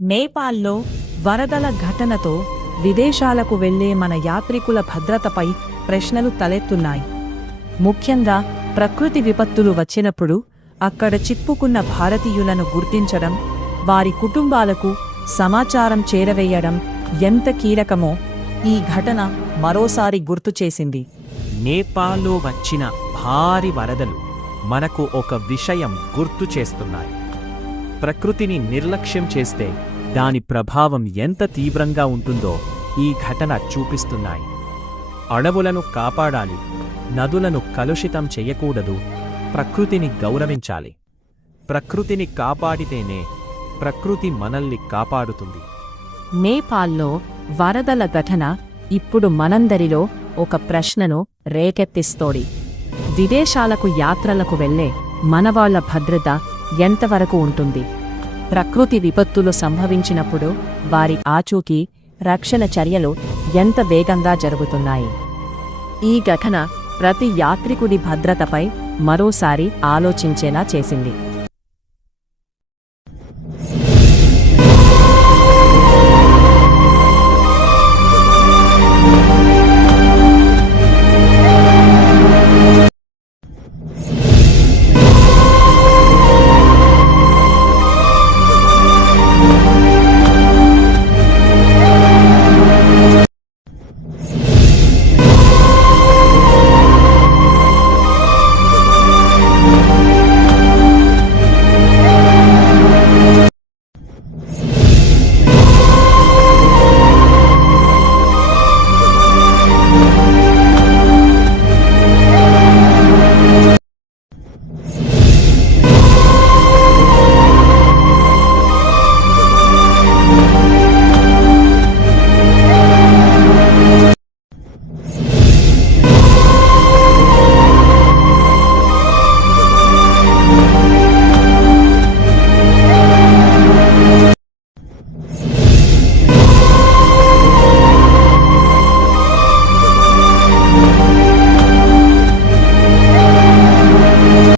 నేపాల్లో వరదల ఘటనతో విదేశాలకు వెళ్లే మన యాత్రికుల భద్రతపై ప్రశ్నలు తలెత్తున్నాయి. ముఖ్యంగా ప్రకృతి విపత్తులు వచ్చినప్పుడు అక్కడ చిక్కుకున్న భారతీయులను గుర్తించడం, వారి కుటుంబాలకు సమాచారం చేరవేయడం ఎంత కీలకమో ఈ ఘటన మరోసారి గుర్తుచేసింది. నేపాల్లో వచ్చిన భారీ వరదలు మనకు ఒక విషయం గుర్తు చేస్తున్నాయి. ప్రకృతిని నిర్లక్ష్యం చేస్తే దాని ప్రభావం ఎంత తీవ్రంగా ఉంటుందో ఈ ఘటన చూపిస్తున్నాయి. అడవులను కాపాడాలి, నదులను కలుషితం చెయ్యకూడదు, ప్రకృతిని గౌరవించాలి. ప్రకృతిని కాపాడితేనే ప్రకృతి మనల్ని కాపాడుతుంది. నేపాల్లో వరదల ఘటన ఇప్పుడు మనందరిలో ఒక ప్రశ్నను రేకెత్తిస్తోంది. విదేశాలకు యాత్రలకు వెళ్లే మనవాళ్ల భద్రత ఎంతవరకు ఉంటుంది? ప్రకృతి విపత్తులు సంభవించినప్పుడు వారి ఆచూకీ, రక్షణ చర్యలు ఎంత వేగంగా జరుగుతున్నాయి? ఈ ఘటన ప్రతి యాత్రికుడి భద్రతపై మరోసారి ఆలోచించేలా చేసింది.